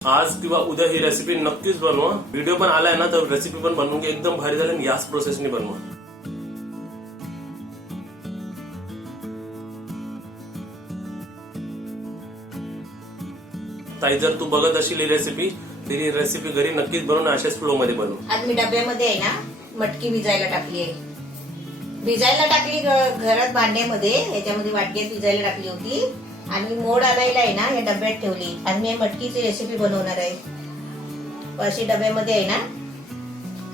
आज किंवा उद्या ही रेसिपी नक्कीच बनवा. व्हिडिओ पण आलाय ना तर रेसिपी पण बनवून घ्या. एकदम भारी झाली. याच प्रोसेसने बनवा. ताई जर तू बघत असशील ही रेसिपी तर ही रेसिपी घरी नक्कीच बनवून अशाच फ्लो मध्ये बनव. आज मी डब्यामध्ये आहे ना मटकी भिजायला टाकली आहे. भिजायला टाकली घरात भांड्यामध्ये, याच्यामध्ये वाटक्यात भिजायला टाकली होती आणि मोड आणायला आहे ना या डब्यात ठेवली. आणि मी मटकीची रेसिपी बनवणार आहे. अशी डब्यामध्ये आहे ना.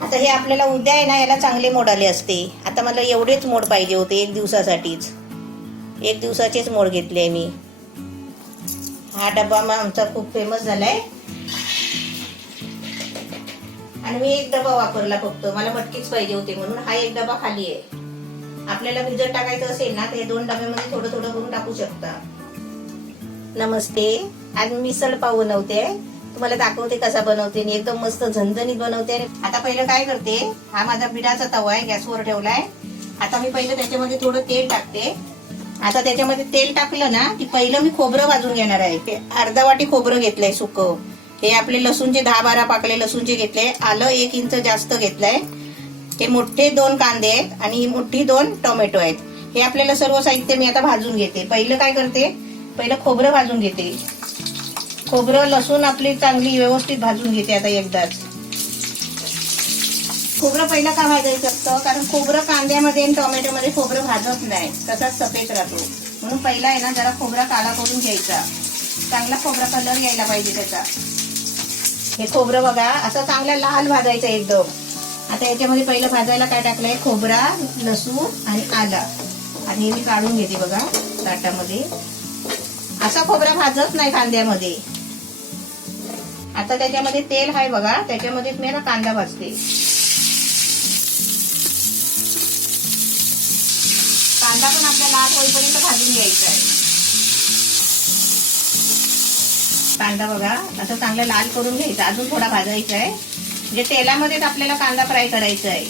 आता हे आपल्याला उद्या आहे ना याला चांगले मोड आले असते. आता मला एवढेच मोड पाहिजे होते, एक दिवसासाठीच. एक दिवसाचेच मोड घेतले मी. हा डब्बा आमचा खूप फेमस झालाय आणि मी एक डबा वापरला फक्त. मला मटकीच पाहिजे होते म्हणून हा एक डबा खाली आहे. आपल्याला भिजत टाकायचं असेल ना तर दोन डब्यामध्ये थोडं थोडं करून टाकू शकता. नमस्ते. आज मी मिसळ पाव बनवते. तुम्हाला दाखवते कसा बनवते. एकदम मस्त झणझणीत बनवते. आता पहिलं काय करते, हा माझा बिडाचा तवा आहे, गॅसवर ठेवलाय. आता मी पहिलं त्याच्यामध्ये थोडं तेल टाकते. आता त्याच्यामध्ये तेल टाकलं ना की पहिलं मी खोबरं भाजून घेणार आहे. अर्धा वाटी खोबरं घेतलंय सुकं. हे आपले लसूणचे 10-12 पाकळे लसूणचे घेतले. आलं 1 इंच जास्त घेतलंय. हे मोठे 2 कांदे आहेत आणि ही मोठी 2 टोमॅटो आहेत. हे आपल्याला सर्व साहित्य मी आता भाजून घेते. पहिलं काय करते, पहिलं खोबरं भाजून घेते. खोबरं लसूण आपली चांगली व्यवस्थित भाजून घेते. आता एकदाच खोबरं पहिलं का भाजायचं असतं, कारण खोबरं कांद्यामध्ये आणि टोमॅटोमध्ये खोबरं भाजत नाही, तसाच सफेद राहतो. म्हणून पहिला आहे ना जरा खोबरा काळा करून घ्यायचा. चांगला खोबरा कलर यायला पाहिजे त्याचा. हे खोबरं बघा असं चांगला लाल भाजायचं एकदम. आता याच्यामध्ये पहिलं भाजायला काय टाकलंय, खोबरा, लसूण आणि आला. आणि हे मी काढून घेते बघा ताटामध्ये. असा खोबरा भाजत नाही कांद्यामध्ये. आता त्याच्यामध्ये तेल आहे बघा, त्याच्यामध्येच मी ना कांदा भाजते. कांदा पण आपल्या लाल होईपर्यंत भाजून घ्यायचा आहे. कांदा बघा असं चांगला लाल करून घ्यायचा. अजून थोडा भाजायचा आहे. म्हणजे तेलामध्येच आपल्याला कांदा फ्राय करायचा आहे.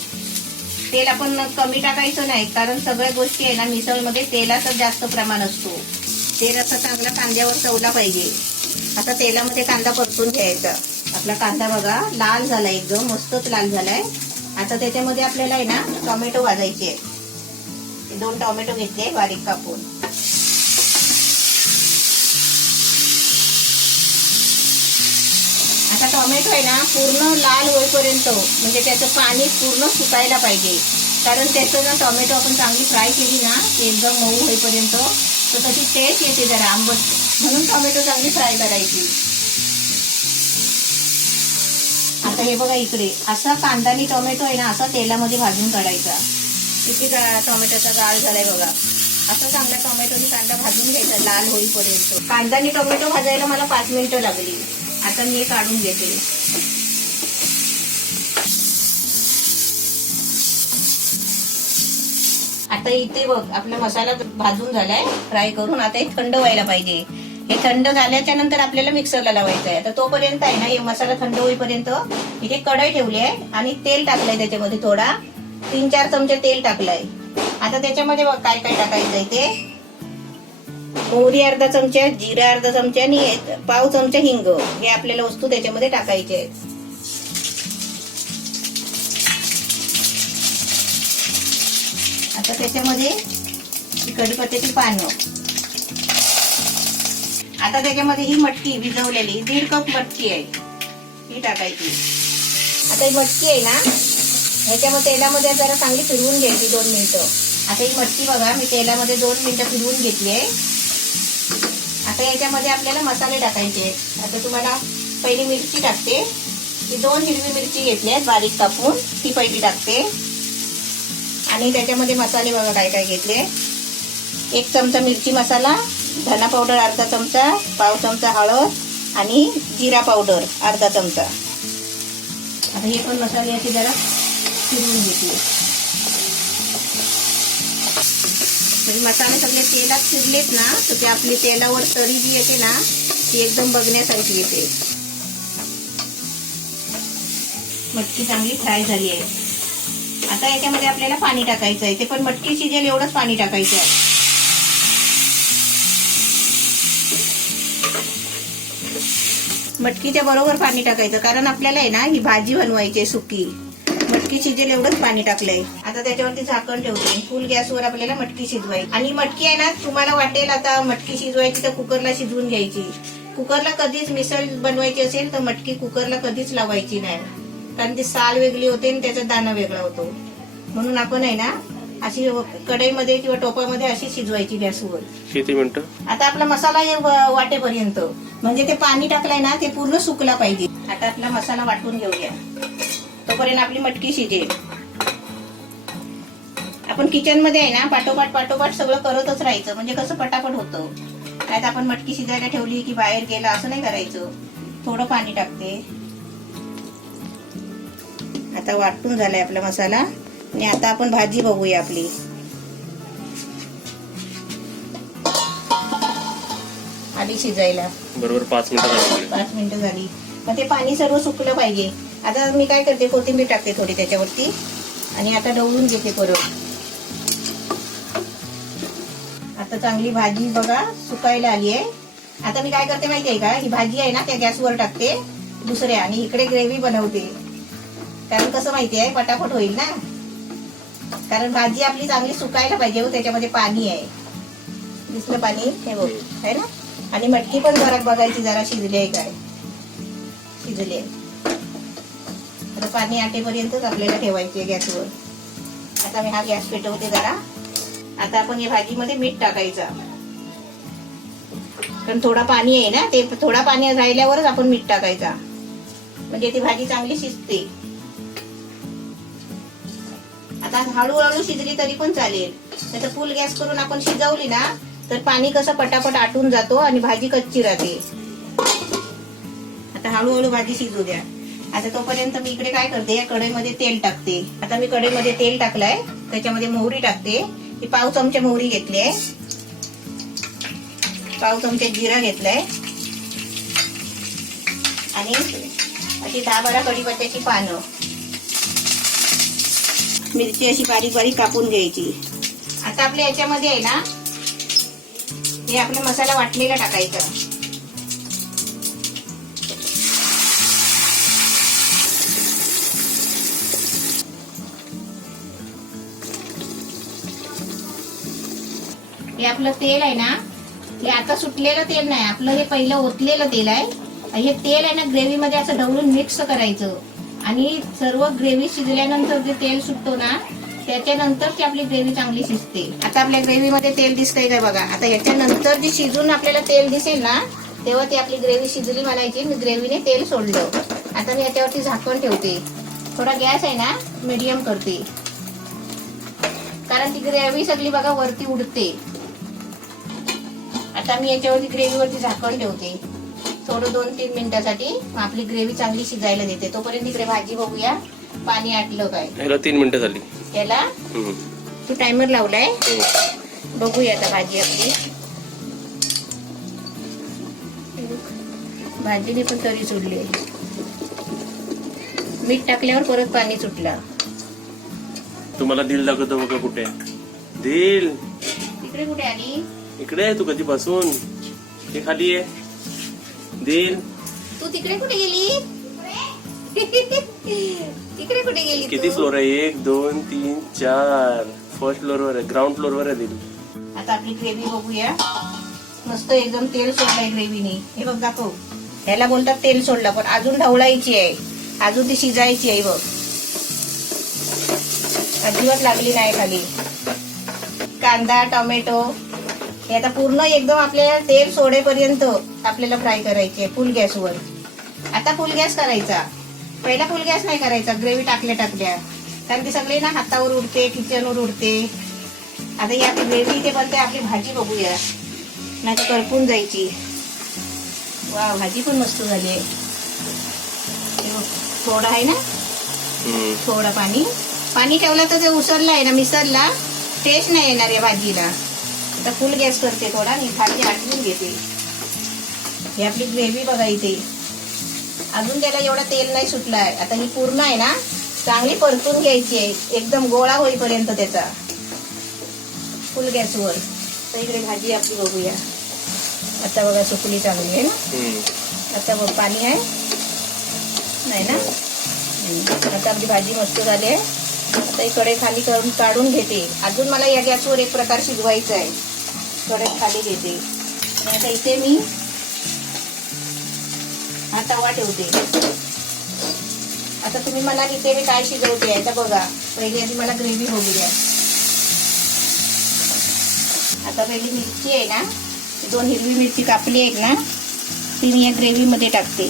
तेल आपण कमी टाकायचं नाही, कारण सगळ्या गोष्टी आहे ना मिसळमध्ये तेलाचं जास्त प्रमाण असतो. तेल असं चांगला कांद्यावर चवला पाहिजे. आता तेलामध्ये कांदा परतून घ्यायचा. आपला कांदा बघा लाल झालाय, एकदम मस्तच लाल झालाय. आता त्याच्यामध्ये आपल्याला आहे ना टोमॅटो भाजायचे आहे. 2 टोमॅटो घेतले बारीक कापून. आता टोमॅटो आहे ना पूर्ण लाल होईपर्यंत, म्हणजे त्याचं पाणी पूर्ण सुकायला पाहिजे. कारण त्याचं ना टोमॅटो आपण चांगली फ्राय केली ना एकदम मऊ होईपर्यंत, तर त्याची टेस्ट येते जरा आंबट. म्हणून टोमॅटो चांगली फ्राय करायची. आता हे बघा इकडे असा कांदा आणि टोमॅटो आहे ना असा तेलामध्ये भाजून काढायचा. किती टोमॅटोचा गाळ झालाय बघा. असं चांगला टोमॅटोनी कांदा भाजून घ्यायचा लाल होईपर्यंत. कांदा आणि टोमॅटो भाजायला मला 5 मिनिटं लागली. आता मी हे काढून घेते. आता इथे बघ आपला मसाला भाजून झालाय फ्राय करून. आता हे थंड व्हायला पाहिजे. हे थंड झाल्याच्या नंतर आपल्याला मिक्सरला लावायचं आहे. आता तोपर्यंत आहे ना हे मसाला थंड होईपर्यंत इथे कढई ठेवली आहे आणि तेल टाकलंय त्याच्यामध्ये. थोडा 3-4 चमचे तेल टाकलंय. आता त्याच्यामध्ये बघ काय काय टाकायचंय ते. मोहरी अर्धा चमचा, जिरा अर्धा चमचा आणि पाव चमचा हिंग. हे आपल्याला वस्तू त्याच्यामध्ये टाकायचे आहेत. आता त्याच्यामध्ये कढीपत्त्याची पानं. आता त्याच्यामध्ये ही मटकी भिजवलेली 1.5 कप मटकी आहे, ही टाकायची. आता ही मटकी आहे ना ह्याच्यामध्ये तेलामध्ये जरा चांगली फिरवून घ्यायची 2 मिनिटं. आता ही मटकी बघा मी तेलामध्ये 2 मिनिटं फिरवून घेतली आहे. आता याच्यामध्ये आपल्याला मसाले टाकायचे आहेत. आता तुम्हाला पहिली मिरची टाकते. ही 2 हिरवी मिरची घेतली आहेत बारीक कापून, ती पहिली टाकते. आणि त्याच्यामध्ये मसाले बघा काय काय घेतले. 1 चमचा मिरची मसाला, धना पावडर अर्धा चमचा, पाव चमचा हळद आणि जिरा पावडर अर्धा चमचा. आता हे पण मसाले असे जरा फिरवून घेतले. म्हणजे मसाले सगळे तेलात फिरलेत ना तर ते आपली तेलावर तरी जी येते ना ती एकदम बघण्यासारखी येते. मटकी चांगली फ्राय झाली आहे. आता याच्यामध्ये आपल्याला पाणी टाकायचं आहे. ते पण मटकी शिजेल एवढंच पाणी टाकायचं आहे. मटकीच्या बरोबर पाणी टाकायचं, कारण आपल्याला आहे ना ही भाजी बनवायची आहे सुकी. मटकी शिजेल एवढंच पाणी टाकलंय. आता त्याच्यावरती झाकण ठेवते. फुल गॅसवर आपल्याला मटकी शिजवायची. आणि मटकी आहे ना, तुम्हाला वाटेल आता मटकी शिजवायची तर कुकरला शिजवून घ्यायची. कुकरला कधीच मिसळ बनवायची असेल तर मटकी कुकरला कधीच लावायची नाही, कारण ती साल वेगळी होते आणि त्याचा दाणा वेगळा होतो. म्हणून आपण आहे ना अशी कढईमध्ये किंवा टोपामध्ये अशी शिजवायची गॅसवर. किती मिनिटं? आता आपला मसाला वाटेपर्यंत, म्हणजे ते पाणी टाकलंय ना ते पूर्ण सुकला पाहिजे. आता आपला मसाला वाटून घेऊया, तोपर्यंत आपली मटकी शिजेल. आपण किचन मध्ये आहे ना पाठोपाठ सगळं करतच राहायचं, म्हणजे कसं पटापट होतं. नाही तर आपण मटकी शिजायला ठेवली की बाहेर गेला असं नाही करायचं. थोडं पाणी टाकते. आता वाटून झालाय आपला मसाला आणि आता आपण भाजी बघूया आपली. आधी शिजायला बरोबर 5 मिनिटं झाली. 5 मिनिटं झाली. मग ते पाणी सर्व सुकलं पाहिजे. आता मी काय करते, कोथिंबीर टाकते थोडी त्याच्यावरती आणि आता ढवळून घेते परत. आता चांगली भाजी बघा सुकायला आली आहे. आता मी काय करते माहिती आहे का, ही भाजी आहे ना त्या गॅसवर टाकते दुसऱ्या, आणि इकडे ग्रेव्ही बनवते. कारण कसं माहिती आहे, पटापट होईल ना. कारण भाजी आपली चांगली सुकायला पाहिजे. त्याच्यामध्ये पाणी आहे, दिसलं पाणी हे बघ आहे ना. आणि मटकी पण जरा बघायची, जरा शिजली आहे काय, शिजली आहे. आता पाणी आटेपर्यंतच आपल्याला ठेवायची आहे गॅसवर. आता मी हा गॅस पेटवते जरा. आता आपण या भाजीमध्ये मीठ टाकायचं, कारण थोडा पाणी आहे ना, ते थोडा पाणी राहिल्यावरच आपण मीठ टाकायचा, म्हणजे ती भाजी चांगली शिजते. आता हळूहळू शिजली तरी पण चालेल. त्याचा फुल गॅस करून आपण शिजवली ना तर पाणी कसं पटापट आटून जातो आणि भाजी कच्ची राहते. आता हळूहळू भाजी शिजू द्या. आता तोपर्यंत मी इकडे काय करते, या कढईमध्ये तेल टाकते. आता मी कढईमध्ये तेल टाकलंय, त्याच्यामध्ये मोहरी टाकते. ही 1 चमचा मोहरी घेतली आहे, 1 चमचा जिरा घेतलाय आणि अशी 10-12 कढीपत्त्याची पानं. मिरची अशी बारीक बारीक कापून घ्यायची. आता आपल्या याच्यामध्ये आहे ना हे आपला मसाला वाटलेला टाकायचा. हे आपलं तेल आहे ना, हे आता सुटलेलं तेल नाही, आपलं हे पहिलं ओतलेलं तेल आहे. हे तेल आहे ना ग्रेव्ही मध्ये असं ढवळून मिक्स करायचं, आणि सर्व ग्रेव्ही शिजल्यानंतर जे तेल सुटतो ना त्याच्यानंतर ती आपली ग्रेव्ही चांगली शिजते. आता आपल्या ग्रेव्ही मध्ये तेल दिसतंय का बघा. आता याच्यानंतर जी शिजून आपल्याला तेल दिसेल ना तेव्हा ती आपली ग्रेव्ही शिजली म्हणायची. मी ग्रेव्हीने तेल सोडलं. आता मी याच्यावरती झाकण ठेवते. थोडा गॅस आहे ना मीडियम करते, कारण ती ग्रेव्ही सगळी बघा वरती उडते. आता मी याच्यावरती ग्रेव्हीवरती झाकण ठेवते थोडं 2-3 मिनिटासाठी. आपली ग्रेव्ही चांगली शिजायला देते. तोपर्यंत इकडे भाजी बघूया पाणी आटलं काय. याला 3 मिनिटं झाली. याला तू टायमर लावलाय, बघूया आता भाजी आपली. भाजीने पण तरी सुटली. मीठ टाकल्यावर परत पाणी सुटलं. तुम्हाला दिल दाखवतो बघा कुठे दिल. इकडे कुठे आली? इकडे आहे तू कधीपासून. हे खाली आहे दिल. तू तिकडे कुठे गेली? तिकडे कुठे गेली? किती फ्लोर आहे? 1 2 3 4. फर्स्ट फ्लोर वर आहे, ग्राउंड फ्लोर वर आहे दिल. आता आपली ग्रेव्ही बघूया. मस्त एकदम तेल सोडलंय ग्रेव्हीने. हे बघ दाखव. याला बोलतात तेल सोडलं, पण अजून ढवळायची आहे, अजून ती शिजायची आहे बघ. अजिबात लागली नाही खाली. कांदा टोमॅटो हे आता पूर्ण एकदम आपल्याला तेल सोडेपर्यंत आपल्याला फ्राय करायचे आहे फुल गॅसवर. आता फुल गॅस करायचा, पहिला फुल गॅस नाही करायचा ग्रेव्ही टाकल्या, कारण ती सगळी ना हातावर उडते, किचनवर उडते. आता ही आपली ग्रेव्ही इथे बनते. आपली भाजी बघूया, नाही तर करपून जायची. वा, भाजी पण मस्त झाली आहे. थोडा आहे ना, थोडा पाणी ठेवलं तर ते उसरला आहे ना, मिसरला टेस्ट नाही येणार या भाजीला. आता फुल गॅस करते थोडा आणि भाजी आटवून घेते. ही आपली ग्रेव्ही बघा इथे, अजून त्याला एवढा तेल नाही सुटला आहे. आता ही पूर्ण आहे ना चांगली परतून घ्यायची आहे, एकदम गोळा होईपर्यंत त्याचा, फुल गॅसवर. तर इकडे भाजी आपली बघूया. आता बघा सुकली चांगली आहे ना. आता बघ पाणी आहे नाही ना. आता आपली भाजी मस्त झाली आहे. आता ही कढई खाली करून काढून घेते. अजून मला या गॅसवर एक प्रकार शिजवायचा आहे. कढई खाली घेते आणि आता इथे मी हा तवा ठेवते. आता तुम्ही मला इथे मी काय शिजवते आता बघा. पहिली आधी मला ग्रेव्ही होऊ द्या. आता पहिली मिरची आहे ना, 2 हिरवी मिरची कापली आहेत ना, ती मी या ग्रेव्हीमध्ये टाकते.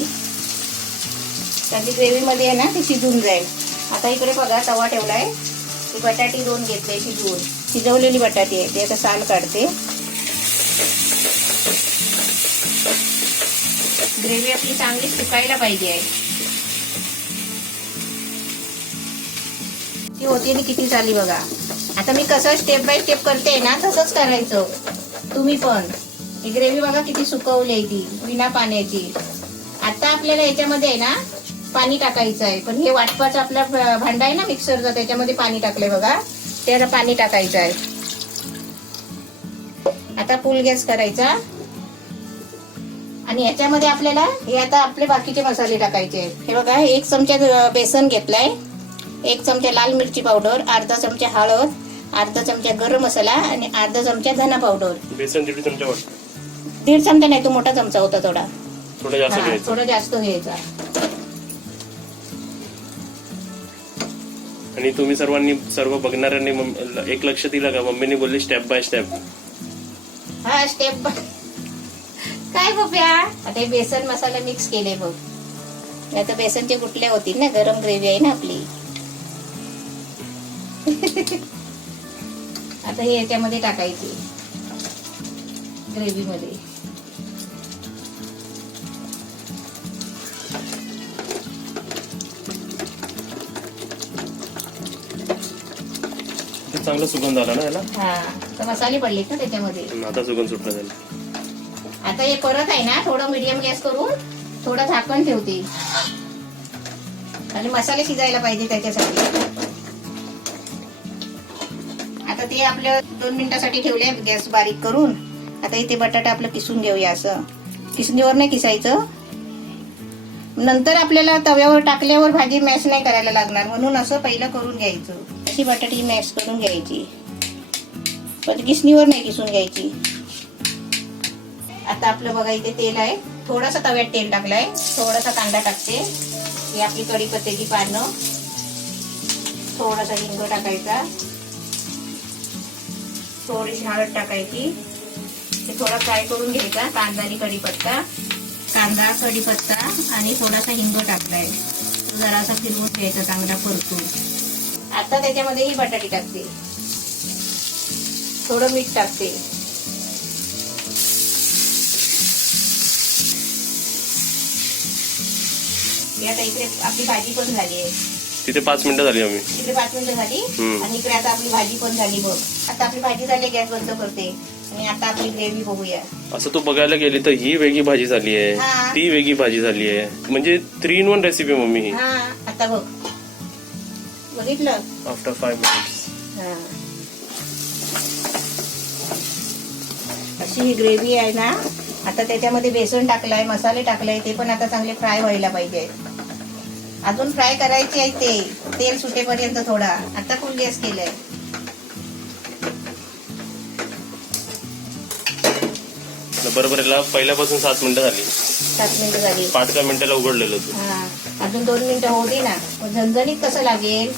त्याची ग्रेव्हीमध्ये आहे ना ती शिजून जाईल. आता इकडे बघा तवा ठेवलाय. ती बटाटी 2 घेतले शिजवून. शिजवलेली बटाटी आहे. ते आता साल काढते. ग्रेव्ही आपली चांगली सुकायला पाहिजे आहे. ती होती आणि किती झाली बघा. आता मी कसं स्टेप बाय स्टेप करते ना तसंच करायचं तुम्ही पण. ही ग्रेव्ही बघा किती सुकवली आहे ती विना पाण्याची. आता आपल्याला याच्यामध्ये आहे ना पाणी टाकायचं आहे. पण हे वाटपाचं आपला भांडा आहे ना मिक्सरचा, त्याच्यामध्ये पाणी टाकलंय बघा. त्याला पाणी टाकायचं आहे. आता फुल गॅस करायचा आणि याच्यामध्ये आपल्याला हे आता आपले बाकीचे मसाले टाकायचे आहेत. हे बघा 1 चमचा बेसन घेतलाय, 1 चमचा लाल मिरची पावडर, अर्धा चमचा हळद, अर्धा चमचा गरम मसाला आणि अर्धा चमचा धना पावडर. बेसन 1.5 चमचा वाटतं. 1.5 चमचा नाही, तो मोठा चमचा होता थोडा. थोडा जास्त घ्यायचा. आणि तुम्ही सर्व बघणाऱ्यांनी एक लक्ष दिलं का? मम्मीने बोलली स्टेप बाय स्टेप. हा स्टेप बाय. काय बघ्या आता हे बेसन मसाला मिक्स केले बघ. आता बेसनचे गुटले होतील ना, गरम ग्रेव्ही आहे ना आपली. आता हे याच्यामध्ये टाकायची ग्रेव्ही मध्ये. चांगला सुगंध आला ना याला. हा तर मसाले पडलेत ना त्याच्यामध्ये. आता सुगंध सुटला त्याला. आता हे परत आहे ना थोडं मीडियम गॅस करून थोडं झाकण ठेवते आणि मसाले शिजायला पाहिजे त्याच्यासाठी. आता ते आपल्या 2 मिनिटासाठी ठेवले गॅस बारीक करून. आता इथे बटाटा आपलं किसून घेऊया. असं किसणीवर नाही किसायचं. नंतर आपल्याला तव्यावर टाकल्यावर भाजी मॅश नाही करायला लागणार, म्हणून असं पहिलं करून घ्यायचं. अशी बटाटी मॅश करून घ्यायची, पण किसणीवर नाही किसून घ्यायची. आता आपलं बघा इथे तेल आहे. थोडासा तव्यात तेल टाकलाय. थोडासा कांदा टाकते. ही आपली कढीपत्त्याची पानं, थोडासा हिंग टाकायचा, थोडीशी हळद टाकायची. ते थोडा फ्राय करून घ्यायचा कांदा आणि कढीपत्ता. कांदा, कढीपत्ता आणि थोडासा हिंग टाकलाय. जरासा फिरवून घ्यायचा चांगला परतून. आता त्याच्यामध्ये ही बटाटी टाकते, थोडं मीठ टाकते. आता इकडे आपली भाजी पण झाली आहे. तिथे 5 मिनिटं झाली. आम्ही इकडे 5 मिनिटं झाली आणि इकडे आता आपली भाजी पण झाली बघ. आता आपली भाजी झाली, गॅस बंद करते आणि आता आपली ग्रेव्ही बघूया. असं तू बघायला गेली तर ही वेगळी भाजी झाली आहे, ती वेगळी भाजी झाली आहे. म्हणजे 3 in 1 रेसिपी मम्मी ही. हा आता बघ, बघितलं आफ्टर 5 मिनिट्स. अशी ही ग्रेव्ही आहे ना. आता त्याच्यामध्ये बेसन टाकलंय, मसाले टाकले, ते पण आता चांगले फ्राय व्हायला पाहिजे. अजून फ्राय करायचे आहे ते तेल सुटेपर्यंत थोडा. आता फुल गॅस केलाय. बरोबर याला पहिल्यापासून 7 मिनिटं झाली. 7 मिनिटं झाली. 5 मिनिटाला उघडलेलं तू. अजून 2 मिनिटं होऊ दे ना. झणझणीत कसं लागेल.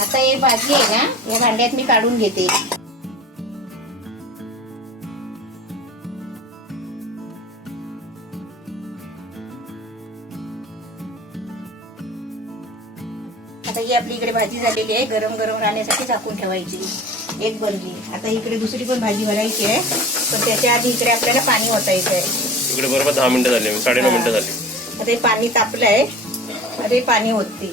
आता हे भाजी आहे ना, या भांड्यात मी काढून घेते. आता ही आपली इकडे भाजी झालेली आहे. गरम गरम राहण्यासाठी झाकून ठेवायची. एक बनली. आता इकडे दुसरी पण भाजी भरायची आहे, पण त्याच्या आधी इकडे आपल्याला पाणी ओतायचं आहे. इकडे बरोबर 10 मिनिटं झाली, 9.5 मिनिटं झाली. आता हे पाणी तापलंय. आता हे पाणी ओतते.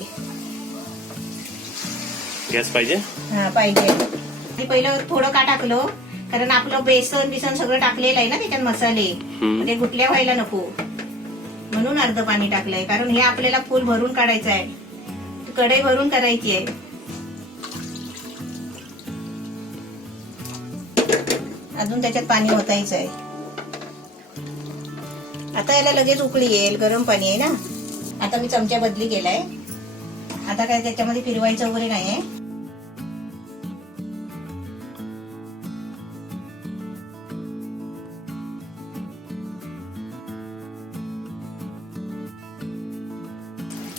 गॅस पाहिजे. हा पाहिजे. पहिलं थोडं का टाकलं, कारण आपलं बेसन बिसन सगळं टाकलेलं आहे ना त्याच्यात मसाले, ते गुटल्या व्हायला नको म्हणून अर्ध पाणी टाकलंय. कारण हे आपल्याला फुल भरून काढायचं आहे. कढई भरून करायची आहे. अजून त्याच्यात पाणी ओतायचं आहे. आता याला लगेच उकळी येईल, गरम पाणी आहे ना. आता मी चमचा बदली केलाय. आता काय त्याच्यामध्ये फिरवायचं वगैरे नाहीये.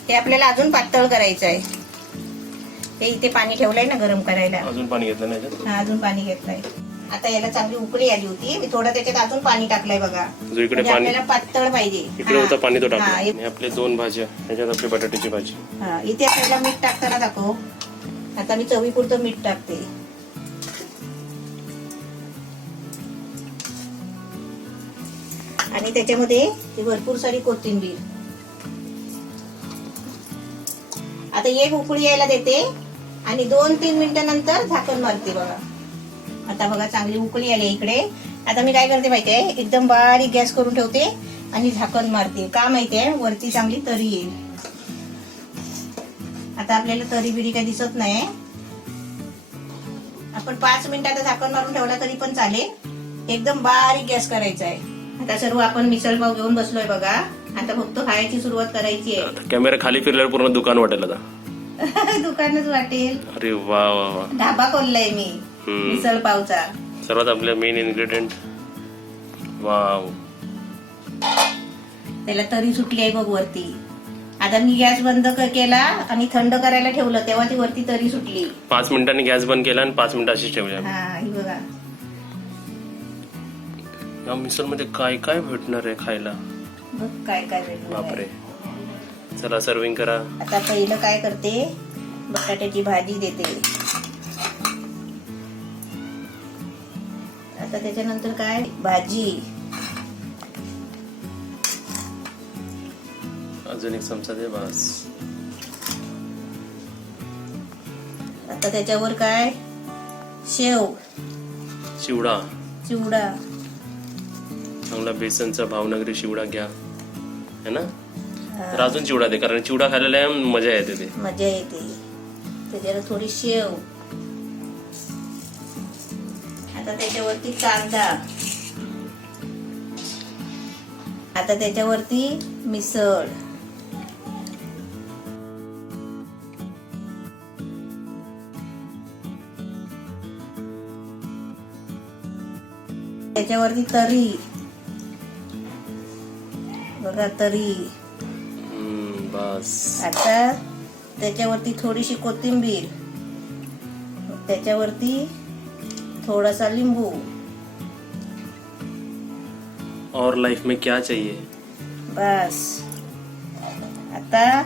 ते आपल्याला अजून पातळ करायचं आहे. ते इथे पाणी ठेवलंय ना गरम करायला. अजून पाणी घेतलं नाही त्याच्यात? हा, अजून पाणी घेतलंय. आता याला चांगली उकळी आली होती. मी थोडं त्याच्यात अजून पाणी टाकलंय बघा. जो इकडे म्हणजे पाणी आपल्याला पातळ पाहिजे. इकडे होतं पाणी तो हा, टाकलं. आणि आपले 2 भाज्या, त्याच्यात आपली बटाट्याची भाजी. हा, इथे आपल्याला मीठ टाकताना दाखव. आता मी चवीपुरतं मीठ टाकते. आणि त्याच्यामध्ये ती भरपूर सारी कोथिंबीर. आता एक उकळी यायला देते आणि 2-3 मिनिटांनंतर झाकण मारते बघा. आता बघा चांगली उकळी आली इकडे. आता मी काय करते माहितीये, एकदम बारीक गॅस करून ठेवते आणि झाकण मारते. का माहितीये, वरती चांगली तरी येईल. आता आपल्याला तरी बिरी काही दिसत नाही. आपण 5 मिनिटात झाकण मारून ठेवला तरी पण चालेल. एकदम बारीक गॅस करायचा आहे. आता सर्व आपण मिसळ पाव घेऊन बसलोय बघा. आता फक्त खायची सुरुवात करायची आहे. कॅमेरा खाली फिरल्यावर पूर्ण दुकान वाटेल आता. दुकानच वाटेल. अरे वा वा वा. ढाबा खोललाय मी मिसळ पावचा. सर्वात आपल्या मेन इन्ग्रेडियंट. वाव. त्याला तरी सुटली आहे बघ वरती. आता मी गॅस बंद केला आणि थंड करायला ठेवलं तेव्हा ती वरती तरी सुटली. 5 मिनिटांनी गॅस बंद केला आणि 5 मिनिटं अशीच ठेवल्या. हा, ही बघा. या मिसळ मध्ये काय काय भेटणार आहे खायला? बघ काय काय भेटणार बापरे. आहे. चला सर्विंग करा. आता पहिलं काय करते, बटाट्याची भाजी देते. आता त्याच्यानंतर काय, भाजी. अजून एक चमचा दे बस. आता त्याच्यावर काय, शेव, चिवडा. चिवडा. चांगला बेसनचा भावनगरी चिवडा घ्या, है ना. हा, तर अजून चिवडा दे, कारण चिवडा खायला लय मजा येते ते. मजा येते. त्याच्यावर थोडी शेव. आता त्याच्यावरती कांदा. आता त्याच्यावरती मिसळ. त्याच्यावरती तरी बघा, तरी. बस. आता त्याच्यावरती थोडीशी कोथिंबीर. त्याच्यावरती थोडासा लिंबू. और लाइफ में क्या चाहिए. बस. आता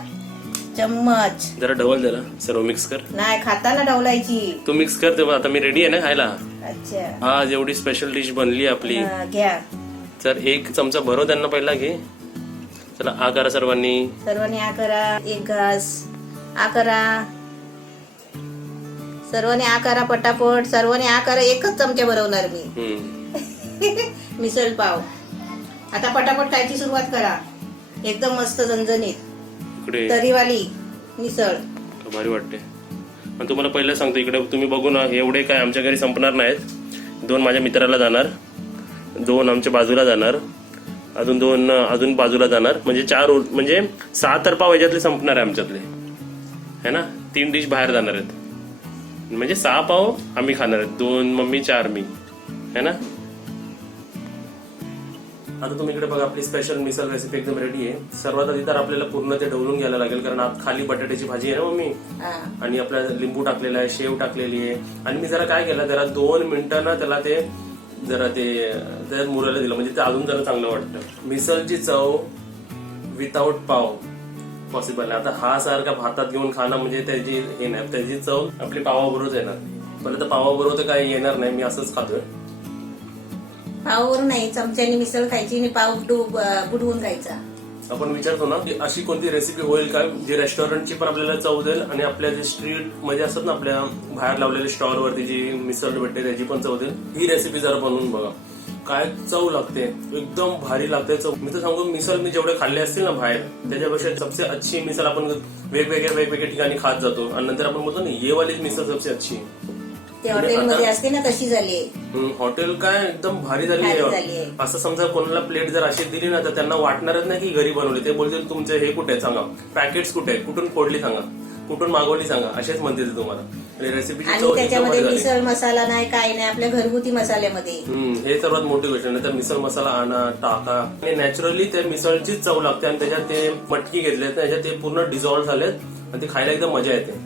चम्मच. जरा ढवल जरा, सर्व मिक्स कर. नाही, खाताना डवलायची. तू मिक्स कर तेव्हा. आता मी रेडी आहे ना खायला. अच्छा, आज एवढी स्पेशल डिश बनली आपली. हा, घ्या. तर 1 चमचा भरो त्यांना पहिला घे. चला आ करा सर्वांनी. सर्वांनी आ करा. 1 घास आ करा. सर्वांनी आ करा पटापट. सर्वांनी आ करा. 1च चमचा भरवणार मी. मिसळ पाव. आता पटापट खायची सुरुवात करा. एकदम मस्त झणझणीत इकडे तरीवाली मिसळ. भारी वाटते. पण तुम्हाला पहिलं सांगतो, इकडे तुम्ही बघू ना, एवढे काय आमच्या घरी संपणार नाहीत. 2 माझ्या मित्राला जाणार, 2 आमच्या बाजूला जाणार, अजून 2 अजून बाजूला जाणार. म्हणजे 4, म्हणजे 6 तर पाव याच्यातले संपणार आहे आमच्यातले, है ना. 3 डिश बाहेर जाणार आहेत. म्हणजे 6 पाव आम्ही खाणार आहेत. 2 मम्मी, 4 मी, है ना. आता तुम्ही इकडे बघा, आपली स्पेशल मिसळ रेसिपी एकदम रेडी आहे. सर्वात आधी तर आपल्याला पूर्ण ते ढवलून घ्यायला लागेल, कारण आत खाली बटाट्याची भाजी आहे ना मम्मी. आणि आपल्या लिंबू टाकलेला आहे, शेव टाकलेली आहे. आणि मी जरा काय केलं, जरा 2 मिनिटं ना त्याला ते जरा ते त्याच्यात मुरायला दिलं, म्हणजे ते अजून जरा चांगलं वाटतं. मिसळची चव विदाउट पाव पॉसिबल आहे. आता हा सारखा भातात घेऊन खाणं म्हणजे त्याची हे नाही, त्याची चव आपली पावाबरोबरच येणार. पण आता पावाबरोबर तर काही येणार नाही, मी असंच खातोय. पावावरून नाही, चमच्याने मिसळ खायची आणि पाव बुडवून खायचा. आपण विचारतो ना की अशी कोणती रेसिपी होईल का जी रेस्टॉरंटची पण आपल्याला चव देईल आणि आपल्या जे स्ट्रीट मध्ये असतात ना, आपल्या बाहेर लावलेल्या स्टॉल वरती जी मिसळ भेटते त्याची पण चव देईल. ही रेसिपी जरा बनवून बघा, काय चव लागते, एकदम भारी लागते चव. मी तर सांगू, मिसळ मी जेवढे खाल्ले असतील ना बाहेर, त्याच्यापेक्षा सबसे अच्छी मिसळ आपण वेगवेगळ्या ठिकाणी खात जातो आणि नंतर आपण बोलतो ना, ये वाली मिसळ सबसे अच्छी. ते हॉटेलमध्ये असते ना तशी झाली आहे. हॉटेल काय एकदम भारी झाली भारी आहे. झालीये. असं समजा कोणाला प्लेट जर अशी दिली ना तर त्यांना वाटणारच नाही की घरी बनवली. ते बोलतील तुमचे हे कुठे आहे सांगा, पॅकेट्स कुठे आहे, कुठून फोडली सांगा, कुठून मागवली सांगा, असेच म्हणतील ते तुम्हाला. आणि रेसिपीची आणि चव एकदम त्याच्यामध्ये भारी झाली. मिसळ मसाला नाही काय नाही, आपल्या घरगुती मसाल्यामध्ये. हे सर्वात मोठी गोष्ट आहे. तर मिसळ मसाला आणा, टाका आणि नॅचरली त्या मिसळचीच चव लागते. आणि त्याच्यात ते मटकी घेतले त्याच्यात ते पूर्ण डिझॉल्व्ह झालेत आणि ती खायला एकदम मजा येते.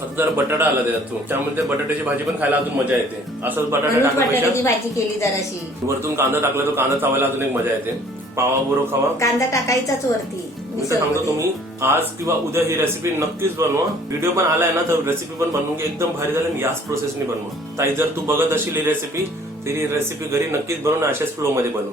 आता जरा बटाटा आला त्याच्यात, त्यामुळे त्या बटाट्याची भाजी पण खायला अजून मजा येते. असंच बटाटा म्हणून टाकण्यापेक्षा बटाट्याची भाजी केली जराशी. वरतून कांदा टाकला तर कांदा चावायला अजून एक मजा येते. पावाबरोबर खावा. कांदा टाकायचाच वरती मी तर सांगतो तुम्ही आज किंवा उद्या ही रेसिपी नक्कीच बनवा. व्हिडिओ पण आलाय ना तर रेसिपी पण बनवून घे. एकदम भारी झाली आणि याच प्रोसेसने बनवा. ताई जर तू बघत असशील ही रेसिपी तर ही रेसिपी घरी नक्कीच बनव, अशाच फ्लो मध्ये बनव.